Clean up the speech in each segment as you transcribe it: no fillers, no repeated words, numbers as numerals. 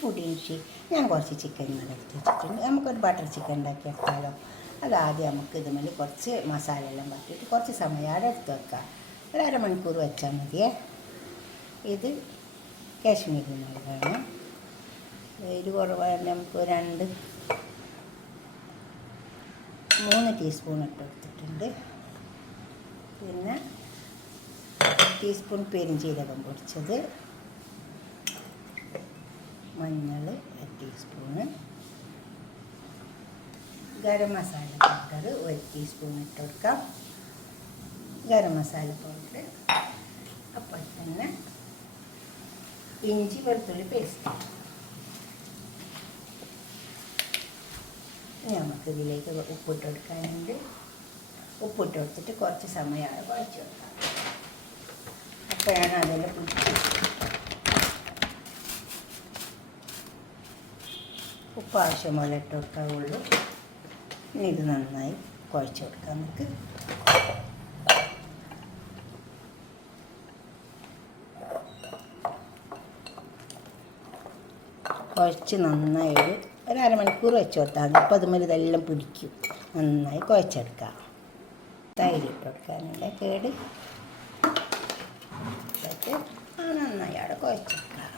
പൊടി ഇഞ്ചി ഞാൻ കുറച്ച് ചിക്കൻ എടുത്ത് വെച്ചിട്ടുണ്ട്. നമുക്കൊരു ബട്ടർ ചിക്കൻ ഉണ്ടാക്കിയെടുത്താലോ. അതാദ്യം നമുക്ക് ഇതുമേൽ കുറച്ച് മസാല എല്ലാം പറ്റിയിട്ട് കുറച്ച് സമയം അവിടെ എടുത്ത് വെക്കാം. ഒരു അരമണിക്കൂർ വെച്ചാൽ മതിയേ. ഇത് കാശ്മീരി മുളകാണ്. ഇത് കുറവായിട്ട് നമുക്ക് 3 ടീസ്പൂൺ ഇട്ട് കൊടുത്തിട്ടുണ്ട്. പിന്നെ 1 ടീസ്പൂൺ പെരുംജീരകം പൊടിച്ചത്, മഞ്ഞൾ 1 teaspoon, garam masala powder 1 teaspoon ഇട്ട് കൊടുക്കാം. ഗരം മസാല പൗഡർ. അപ്പോൾ തന്നെ ഇഞ്ചി വെളുത്തുള്ളി പേസ്റ്റ്. ഇനി നമുക്ക് ഇതിലേക്ക് ഉപ്പിട്ട് കൊടുക്കാനുണ്ട്. ഉപ്പിട്ട് കൊടുത്തിട്ട് കുറച്ച് സമയം അവിടെ കുഴച്ച് വെക്കാം. അപ്പോഴാണ് അതെല്ലാം പിടിച്ച്. ഉപ്പ് ആവശ്യം പോലെ ഇട്ട് കൊടുക്കാവുള്ളൂ. ഇനി ഇത് നന്നായി കുഴച്ച് കൊടുക്കാം. നമുക്ക് കുഴച്ച് നന്നായി ഒരു അരമണിക്കൂർ വെച്ച് കൊടുത്താൽ മതി. അപ്പോൾ അതുമേൽ ഇതെല്ലാം പിടിക്കും. നന്നായി കുഴച്ചെടുക്കാം. തൈര് ഇട്ട് കൊടുക്കാനുള്ള കേട് നന്നായി അവിടെ കുഴച്ചെടുക്കാം.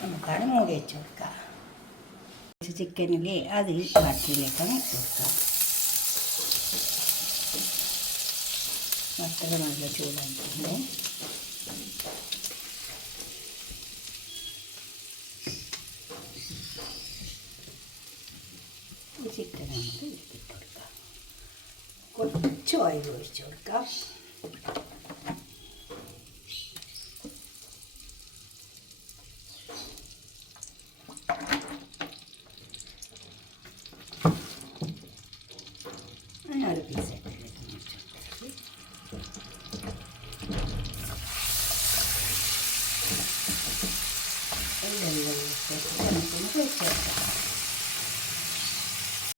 നമുക്കാണ് മൂടി വെച്ച് കൊടുക്കാം. ചിക്കനിൽ അത് ബട്ടറിലേക്കാണ് ഇട്ട് കൊടുക്കാം. ബട്ടർ നല്ല ചൂടായിട്ടുണ്ട്. ചിക്കൻ നമുക്ക് ഇട്ട് കൊടുക്കാം. കുറച്ച് ഓയിൽ ഒഴിച്ച് കൊടുക്കാം. ഒരു പീസ്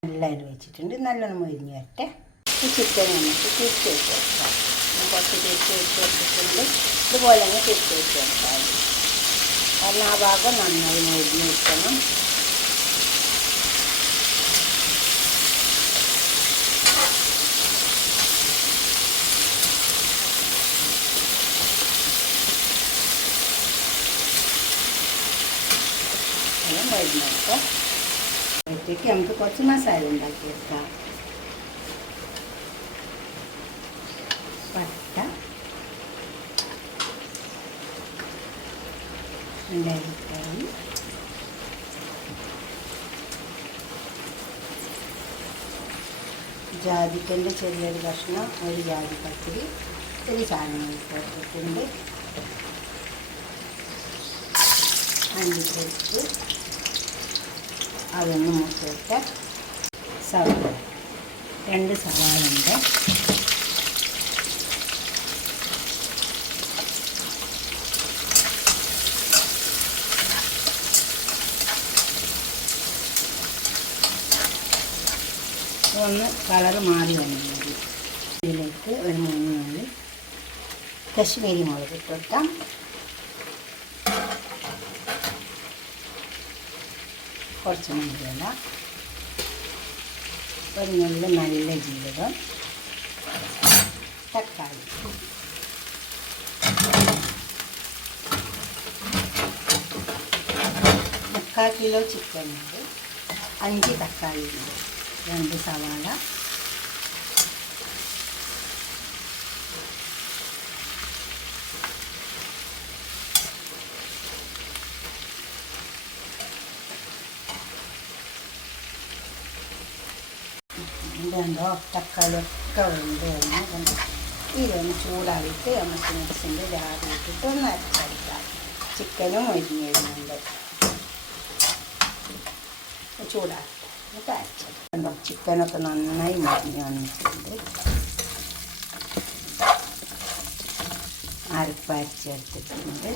നല്ലതായിട്ട് വെച്ചിട്ടുണ്ട്. നല്ലോണം മൊരിഞ്ഞ് വരട്ടെ. ഈ ചിക്കൻ നമുക്ക് തിരിച്ച് വെച്ച് കൊടുക്കാം. കുറച്ച് തിരിച്ച് വെച്ച് കൊടുത്തിട്ടുണ്ട്. ഇതുപോലെ തന്നെ തിരിച്ച് വെച്ച് കൊടുക്കാം. കാരണം ആ ഭാഗം നന്നായി മൊരിഞ്ഞ് വെക്കണം. മരുന്നൊക്കെ അതിലേക്ക് നമുക്ക് കുറച്ച് മസാല ഉണ്ടാക്കിയെടുക്കാം. പട്ട, വെള്ളരിക്കായി, ജാതിക്കൻ്റെ ചെറിയൊരു കഷ്ണം, ഒരു ജാതിപത്രി, ചെറിയ സാധനങ്ങൾ ചേർത്തിട്ടുണ്ട്. അണ്ടിപ്പരിപ്പ്, അതൊന്ന് മുറിച്ചിട്ട് സവാള, 2 സവാള ഉണ്ട്. ഒന്ന് കളർ മാറി വന്നാൽ മതി. ഇതിലേക്ക് ഒരു 3 നുള്ളി കശ്മീരി മുളക് ഇട്ട് കൊടുക്കാം. കുറച്ച് മല്ലിയില, ഒരു നുള്ളി നല്ല ജീരകം, തക്കാളി, 1/4 കിലോ ചിക്കൻ ഉണ്ട്. 5 തക്കാളി ഉണ്ട്. 2 സവാള, ഇതുണ്ടോ തക്കാളി ഒക്കെ ഉണ്ട്. ഇതൊന്ന് ചൂടായിട്ട് നമുക്ക് മിക്സിൻ്റെ ജാറിൽ ഇട്ടിട്ട് ഒന്ന് അരച്ചടിക്കാം. ചിക്കനും മൊരിഞ്ഞ് വരുന്നുണ്ട്. ചൂടാക്കി എന്നിട്ട് അരച്ചെടുക്കാം. ചിക്കനൊക്കെ നന്നായി മൊരിഞ്ഞ് വന്നിട്ടുണ്ട്. അരപ്പ് അരച്ചെടുത്തിട്ടുണ്ട്.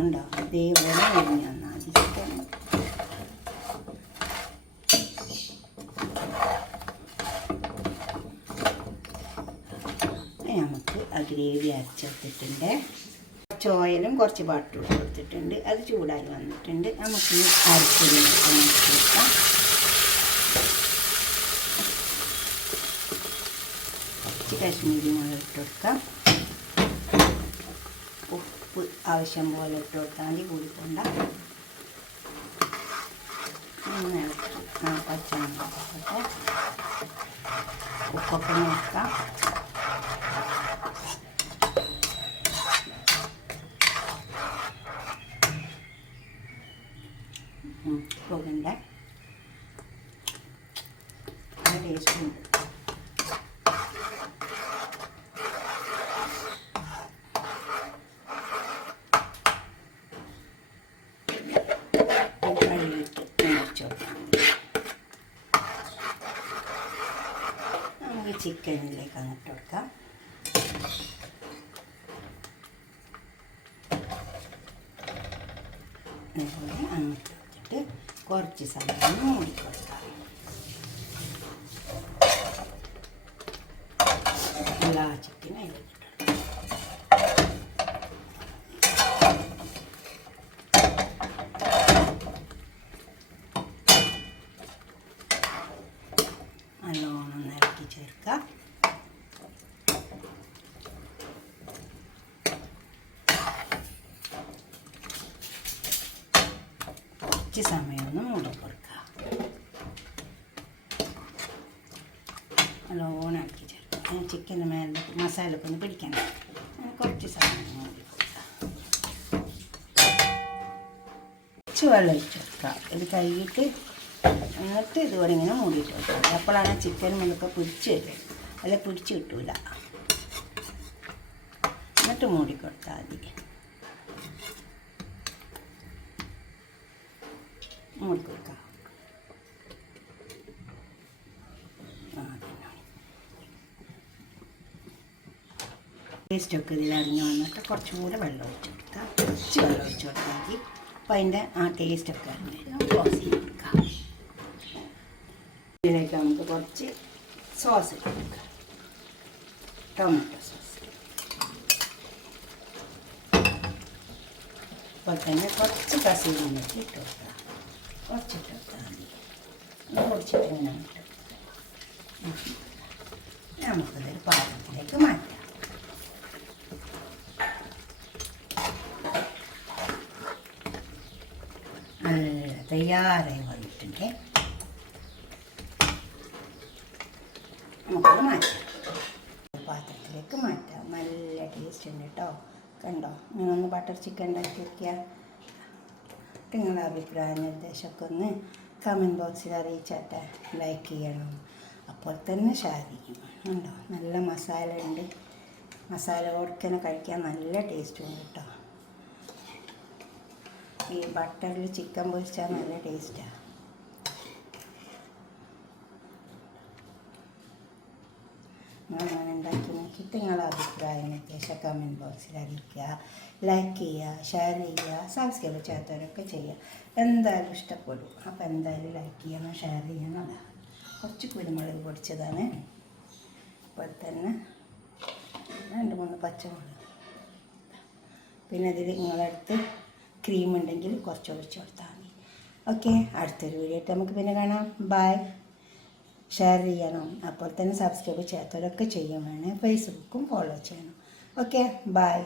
ഉണ്ടോ ഇതേപോലെ അരിഞ്ഞ് തന്നാൽ മതി ചിക്കൻ. നമുക്ക് ആ ഗ്രേവി അരച്ചെടുത്തിട്ടുണ്ട്. കുറച്ച് ഓയിലും കുറച്ച് ബട്ടറും കൊടുത്തിട്ടുണ്ട്. അത് ചൂടായി വന്നിട്ടുണ്ട്. നമുക്ക് അരച്ചെടുക്കാം. കുറച്ച് കാശ്മീരി മുളക് ഇട്ട് കൊടുക്കാം. ഉപ്പ് ആവശ്യം പോലെ ഇട്ട് കൊടുത്താൽ മതി, കൂടിക്കൊണ്ട. പച്ചമുളക് ഉപ്പൊക്കെ നോക്കാം. ഉപ്പൊക്കെ ടേസ്റ്റ് ഉണ്ട്. നമുക്ക് ചിക്കനിലേക്ക് അങ്ങോട്ട് കൊടുക്കാം. അതുപോലെ അങ്ങോട്ട് വെച്ചിട്ട് കുറച്ച് സമയം മൂടി കൊടുക്കാം. എല്ലാ ചിക്കനും അതിലിട്ടിട്ടുണ്ട്. നല്ലോണം നിരക്കി ചേർക്കാം. കുറച്ച് സമയം ഒന്ന് മൂടി കൊടുക്കുക. നല്ലോണം ഇറക്കി ചേർക്കാം. ചിക്കൻ്റെ മേലെ മസാലയൊക്കെ ഒന്ന് പിടിക്കണം. കുറച്ച് സമയം മൂടി കൊടുക്കുക. കുറച്ച് വെള്ളം ഒഴിച്ച് കൊടുക്കുക. ഇത് കഴുകിയിട്ട് എന്നിട്ട് ഇതുപോലെ ഇങ്ങനെ മൂടിയിട്ട് വെക്കുക. അപ്പോഴാണ് ചിക്കൻ മുന്നൊക്കെ പിടിച്ച് വരും. അല്ല പിടിച്ച് കിട്ടൂല. എന്നിട്ട് മൂടിക്കൊടുത്താൽ മതി. മൂടിക്കൊടുക്കാം. ടേസ്റ്റൊക്കെ ഇതിൽ അറിഞ്ഞു വന്നിട്ട് കുറച്ചും കൂടെ വെള്ളം ഒഴിച്ച് കൊടുക്കാം. കുറച്ച് വെള്ളം ഒഴിച്ച് കൊടുത്താൽ മതി. അപ്പോൾ അതിൻ്റെ ആ ടേസ്റ്റൊക്കെ അറിഞ്ഞ് ക്ലോസ് ചെയ്ത് കൊടുക്കാം. ഇതിലേക്ക് നമുക്ക് കുറച്ച് സോസ് ഇട്ട് കൊടുക്കാം. Tomato sauce. അപ്പോൾ തന്നെ കുറച്ച് കസൂരി മേത്തി ഇട്ട് കൊടുക്കുക. കുറച്ചിട്ട് കൊടുത്താൽ മതി. കുറച്ചിട്ട് ഇങ്ങനെ ഇട്ട് നമുക്കിതൊരു പാത്രത്തിലേക്ക് മാറ്റാം. നല്ല തയ്യാറായി വന്നിട്ടുണ്ട്. നമുക്കത് മാറ്റാം. പാത്രത്തിലേക്ക് മാറ്റാം. നല്ല ടേസ്റ്റ് ഉണ്ട് കേട്ടോ. കണ്ടോ? നിങ്ങളൊന്ന് ബട്ടർ ചിക്കൻ ഉണ്ടാക്കി വയ്ക്കുക. നിങ്ങളുടെ അഭിപ്രായ നിർദ്ദേശമൊക്കെ ഒന്ന് കമൻറ്റ് ബോക്സിൽ അറിയിച്ചാട്ടെ. ലൈക്ക് ചെയ്യണം. അപ്പോൾ തന്നെ ഷെയർ ചെയ്യും. ഉണ്ടോ? നല്ല മസാല ഉണ്ട്. മസാല കൊടുക്കനെ കഴിക്കാൻ നല്ല ടേസ്റ്റും ഉണ്ട് കേട്ടോ. ഈ ബട്ടറിൽ ചിക്കൻ പൊരിച്ചാൽ നല്ല ടേസ്റ്റാണ്. ഞാൻ ഉണ്ടാക്കി നോക്കിയിട്ട് നിങ്ങളുടെ അഭിപ്രായം നിർദ്ദേശം കമൻറ്റ് ബോക്സിൽ അറിയിക്കുക. ലൈക്ക് ചെയ്യുക, ഷെയർ ചെയ്യുക, സബ്സ്ക്രൈബ് ചെയ്യാത്തവരൊക്കെ ചെയ്യുക. എന്തായാലും ഇഷ്ടപ്പെടും. അപ്പോൾ എന്തായാലും ലൈക്ക് ചെയ്യണം, ഷെയർ ചെയ്യണം. അതാ കുറച്ച് കുരുമുളക് പൊടിച്ചതാണ്. ഇപ്പോൾ തന്നെ 2-3 പച്ചമുളക്. പിന്നെ അതിൽ നിങ്ങളടുത്ത് ക്രീം ഉണ്ടെങ്കിൽ കുറച്ച് ഒഴിച്ച് കൊടുത്താൽ മതി. ഓക്കെ, അടുത്തൊരു വീഡിയോ ആയിട്ട് നമുക്ക് പിന്നെ കാണാം. ബൈ. ഷെയർ ചെയ്യണം. അപ്പോൾ തന്നെ സബ്സ്ക്രൈബ് ചെയ്യാത്തവരൊക്കെ ചെയ്യും. വേണേൽ ഫേസ്ബുക്കും ഫോളോ ചെയ്യണം. Okay, by.